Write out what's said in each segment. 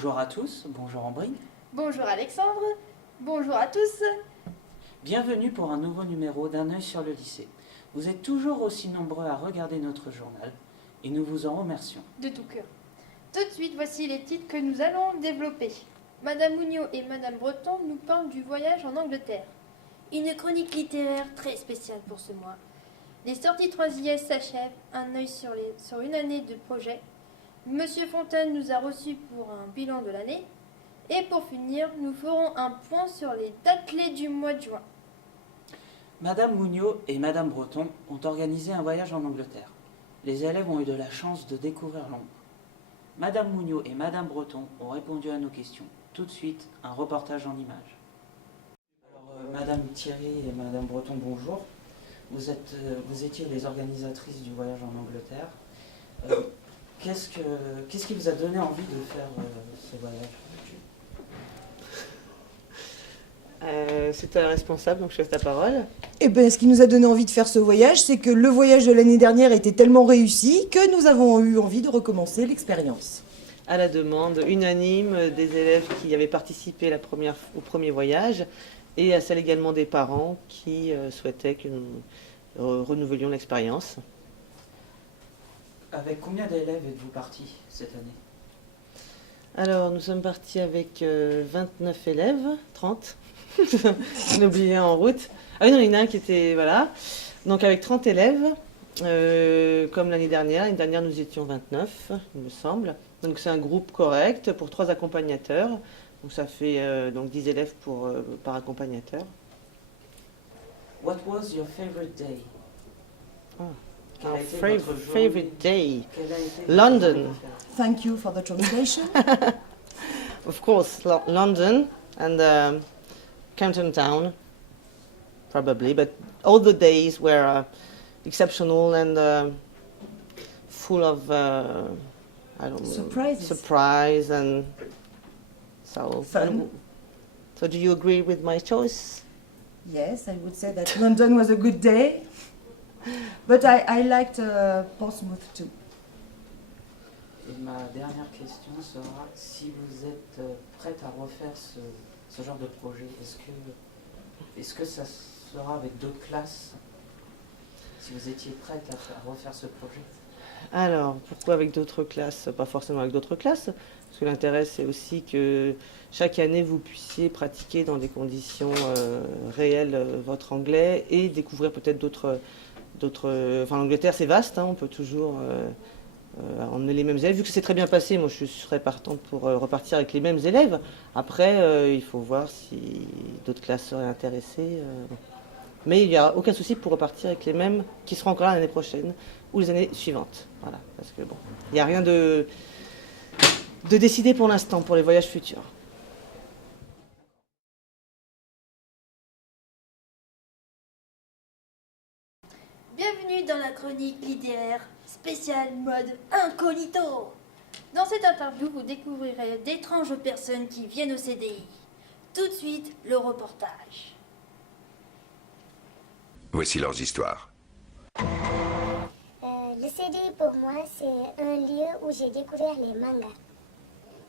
Bonjour à tous, bonjour Ambrine. Bonjour Alexandre, bonjour à tous. Bienvenue pour un nouveau numéro d'Un œil sur le lycée. Vous êtes toujours aussi nombreux à regarder notre journal et nous vous en remercions. De tout cœur. Tout de suite, voici les titres que nous allons développer. Madame Mougnot et Madame Breton nous parlent du voyage en Angleterre. Une chronique littéraire très spéciale pour ce mois. Les sorties 3IS s'achèvent, un œil sur une année de projet. Monsieur Fontaine nous a reçus pour un bilan de l'année. Et pour finir, nous ferons un point sur les dates clés du mois de juin. Madame Mougnot et Madame Breton ont organisé un voyage en Angleterre. Les élèves ont eu de la chance de découvrir Londres. Madame Mougnot et Madame Breton ont répondu à nos questions. Tout de suite, un reportage en images. Alors, Madame Thierry et Madame Breton, bonjour. Vous étiez les organisatrices du voyage en Angleterre. Qu'est-ce qui vous a donné envie de faire ce voyage ? C'est toi la responsable, donc je laisse ta parole. Eh bien, ce qui nous a donné envie de faire ce voyage, c'est que le voyage de l'année dernière était tellement réussi que nous avons eu envie de recommencer l'expérience. À la demande unanime des élèves qui avaient participé au premier voyage et à celle également des parents qui souhaitaient que nous renouvelions l'expérience. Avec combien d'élèves êtes-vous partis cette année ? Alors, nous sommes partis avec 29 élèves, 30. On a oublié un en route. Ah oui, non, il y en a un qui était, voilà. Donc avec 30 élèves, comme l'année dernière. L'année dernière, nous étions 29, il me semble. Donc c'est un groupe correct pour 3 accompagnateurs. Donc ça fait donc 10 élèves par accompagnateur. What was your favorite day? Quel a Our été votre favorite day. Quel a été London. votre journée préférée? Thank you for the translation. Of course, London and Camden Town, probably. But all the days were exceptional and full of I don't know, surprise and so Fun. So do you agree with my choice? Yes, I would say that London was a good day, but I liked Portsmouth too. Et ma dernière question sera si vous êtes prête à refaire ce genre de projet, est-ce que ça sera avec d'autres classes? Si vous étiez prête à refaire ce projet? Alors, pourquoi avec d'autres classes? Pas forcément avec d'autres classes, parce que l'intérêt c'est aussi que chaque année vous puissiez pratiquer dans des conditions réelles votre anglais et découvrir peut-être d'autres. Enfin, l'Angleterre c'est vaste, hein, on peut toujours emmener les mêmes élèves. Vu que c'est très bien passé, moi je serais partante pour repartir avec les mêmes élèves. Après, il faut voir si d'autres classes seraient intéressées. Mais il n'y a aucun souci pour repartir avec les mêmes qui seront encore là l'année prochaine ou les années suivantes. Voilà, parce que bon, il n'y a rien de décidé pour l'instant pour les voyages futurs. Bienvenue dans la chronique littéraire spéciale mode incognito. Dans cette interview, vous découvrirez d'étranges personnes qui viennent au CDI. Tout de suite, le reportage. Voici leurs histoires. Le CDI pour moi, c'est un lieu où j'ai découvert les mangas.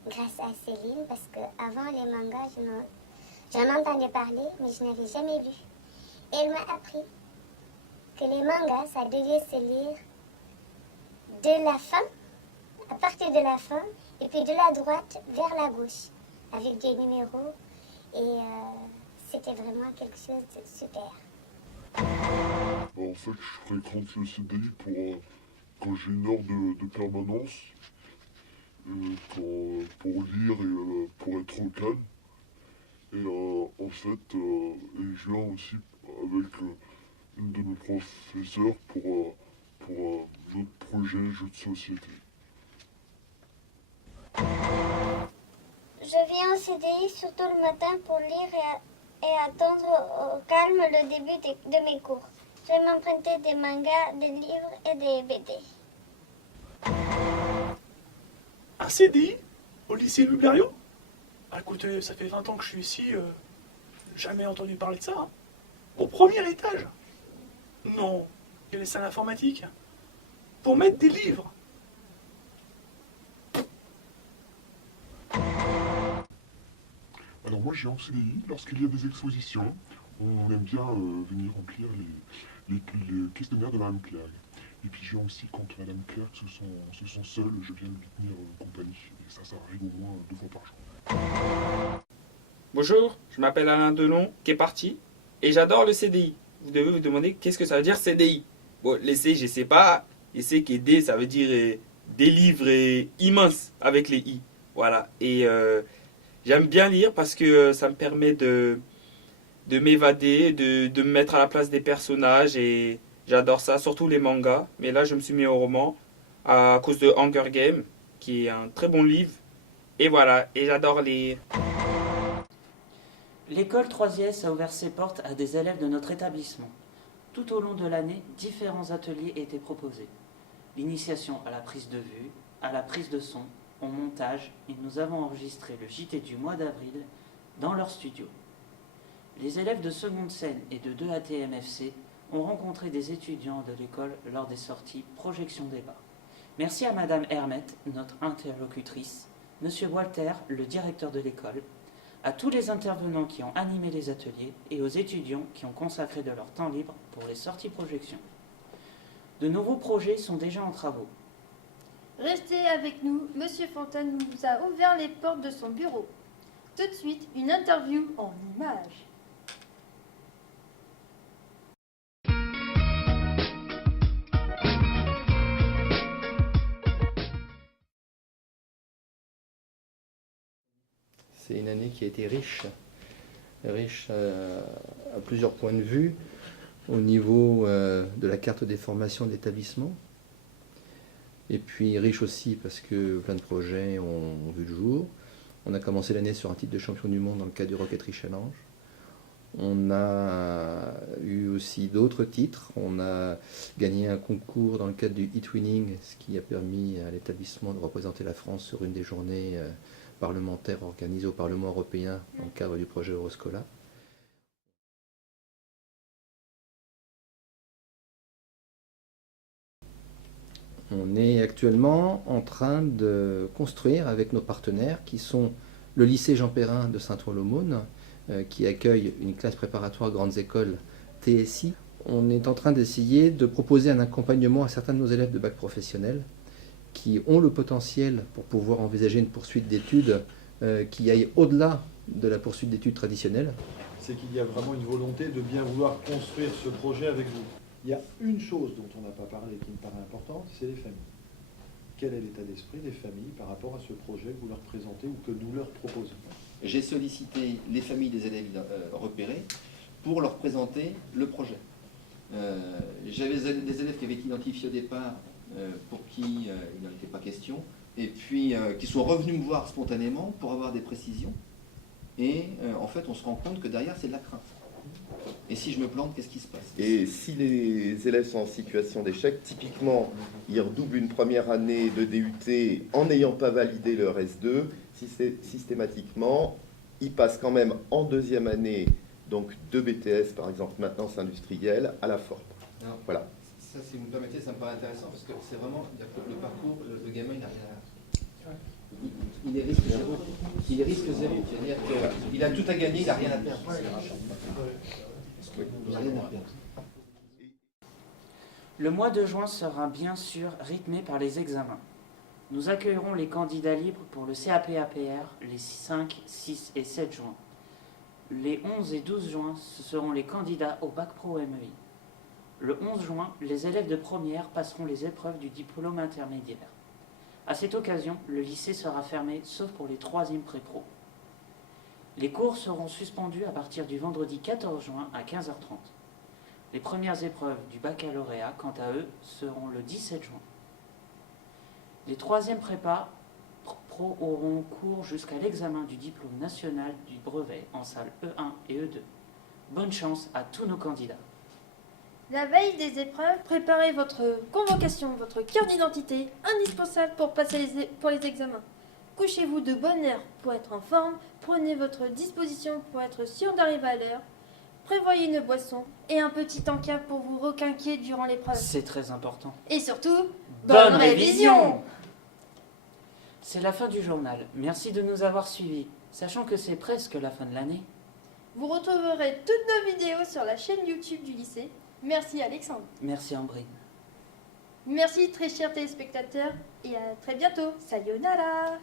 Grâce à Céline, parce qu'avant les mangas, j'en entendais parler, mais je n'avais jamais vu. Et elle m'a appris que les mangas, ça devait se lire de la fin, à partir de la fin, et puis de la droite vers la gauche, avec des numéros. Et c'était vraiment quelque chose de super. En fait, je fréquente le CDI pour quand j'ai une heure de permanence, pour lire et pour être au calme. Et en fait, et je viens aussi avec une de mes professeurs pour notre projet jeu de société. Je viens au CDI surtout le matin pour lire et attendre au calme le début de mes cours. Je vais m'emprunter des mangas, des livres et des BD. Un CDI au lycée Lubériot? Écoutez, ça fait 20 ans que je suis ici, jamais entendu parler de ça. Hein. Au premier étage? Non, il y a les salles informatiques. Pour mettre des livres. Alors moi, j'ai en CDI, lorsqu'il y a des expositions, on aime bien venir remplir les questionnaires de Madame Clerc. Et puis j'ai aussi, quand Madame Clerc se sent seule, je viens lui tenir compagnie. Et ça arrive au moins 2 fois par jour. Bonjour, je m'appelle Alain Delon, qui est parti, et j'adore le CDI. Vous devez vous demander qu'est-ce que ça veut dire CDI. Bon, les C, je sais pas. Je sais que D, ça veut dire des livres immenses avec les I. Voilà. Et j'aime bien lire parce que ça me permet de m'évader, de me mettre à la place des personnages, et j'adore ça, surtout les mangas. Mais là, je me suis mis au roman à cause de Hunger Games, qui est un très bon livre. Et voilà, et j'adore les... L'école 3IS a ouvert ses portes à des élèves de notre établissement. Tout au long de l'année, différents ateliers étaient proposés. L'initiation à la prise de vue, à la prise de son, au montage, et nous avons enregistré le JT du mois d'avril dans leur studio. Les élèves de seconde scène et de 2 ATMFC ont rencontré des étudiants de l'école lors des sorties Projection Débat. Merci à Madame Hermette, notre interlocutrice, Monsieur Walter, le directeur de l'école, à tous les intervenants qui ont animé les ateliers et aux étudiants qui ont consacré de leur temps libre pour les sorties projections. De nouveaux projets sont déjà en travaux. Restez avec nous, Monsieur Fontaine nous a ouvert les portes de son bureau. Tout de suite, une interview en images. C'est une année qui a été riche à plusieurs points de vue, au niveau de la carte des formations d'établissement, et puis riche aussi parce que plein de projets ont vu le jour. On a commencé l'année sur un titre de champion du monde dans le cadre du Rocketry Challenge. On a eu aussi d'autres titres. On a gagné un concours dans le cadre du Hit Winning, ce qui a permis à l'établissement de représenter la France sur une des journées parlementaires organisées au Parlement européen dans le cadre du projet Euroscola. On est actuellement en train de construire avec nos partenaires qui sont le lycée Jean Perrin de Saint-Ouen-l'Aumône, qui accueille une classe préparatoire grandes écoles TSI. On est en train d'essayer de proposer un accompagnement à certains de nos élèves de bac professionnel qui ont le potentiel pour pouvoir envisager une poursuite d'études qui aille au-delà de la poursuite d'études traditionnelles. C'est qu'il y a vraiment une volonté de bien vouloir construire ce projet avec vous. Il y a une chose dont on n'a pas parlé qui me paraît importante, c'est les familles. Quel est l'état d'esprit des familles par rapport à ce projet que vous leur présentez ou que nous leur proposons? J'ai sollicité les familles des élèves repérés pour leur présenter le projet. J'avais des élèves qui avaient été identifiés au départ pour qui il n'en était pas question, et puis qui sont revenus me voir spontanément pour avoir des précisions. Et en fait, on se rend compte que derrière, c'est de la crainte. Et si je me plante, qu'est-ce qui se passe? Et si les élèves sont en situation d'échec, typiquement, ils redoublent une première année de DUT en n'ayant pas validé leur S2, systématiquement, ils passent quand même en deuxième année, donc de BTS, par exemple, maintenance industrielle, à la FORP. Alors, voilà. Ça, si vous me permettez, ça me paraît intéressant, parce que c'est vraiment le parcours, le gamin, il n'a rien à... Il est risque zéro. Il est risque zéro. C'est-à-dire qu'il a tout à gagner, il n'a rien à perdre. Il n'a rien à perdre. Le mois de juin sera bien sûr rythmé par les examens. Nous accueillerons les candidats libres pour le CAP-APR les 5, 6 et 7 juin. Les 11 et 12 juin, ce seront les candidats au Bac Pro MEI. Le 11 juin, les élèves de première passeront les épreuves du diplôme intermédiaire. À cette occasion, le lycée sera fermé, sauf pour les 3e pré-pro. Les cours seront suspendus à partir du vendredi 14 juin à 15h30. Les premières épreuves du baccalauréat, quant à eux, seront le 17 juin. Les 3e prépa pro auront cours jusqu'à l'examen du diplôme national du brevet en salle E1 et E2. Bonne chance à tous nos candidats. La veille des épreuves, préparez votre convocation, votre carte d'identité, indispensable pour passer pour les examens. Couchez-vous de bonne heure pour être en forme, prenez votre disposition pour être sûr d'arriver à l'heure, prévoyez une boisson et un petit encas pour vous requinquer durant l'épreuve. C'est très important. Et surtout, bonne révision! C'est la fin du journal. Merci de nous avoir suivis. Sachant que c'est presque la fin de l'année. Vous retrouverez toutes nos vidéos sur la chaîne YouTube du lycée. Merci Alexandre. Merci Ambrine. Merci très chers téléspectateurs et à très bientôt. Sayonara.